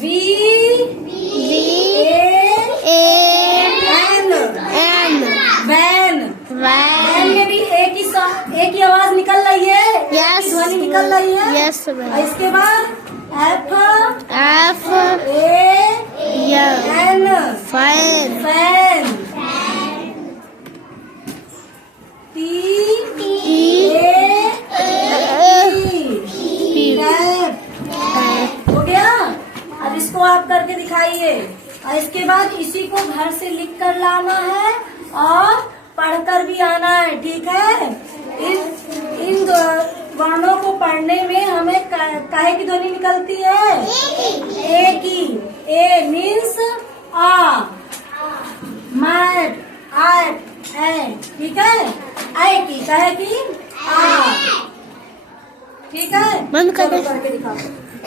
V N van. Van में भी एक ही आवाज निकल रही है, एक ही ध्वनि निकल रही है। यस और इसके बाद एफ एन फैन फैन। टी हो गया। अब इसको आप करके दिखाइए और इसके बाद इसी को घर से लिख कर लाना है और पढ़कर भी आना है, ठीक है। इन गानों को पढ़ने में हमें काहे की ध्वनि निकलती है? ए की। ए मीन्स आ, मैट, आई, ए, ठीक है। आई की, काहे की? आ, ठीक है। बंद कर दे। चलो करके दिखाओ।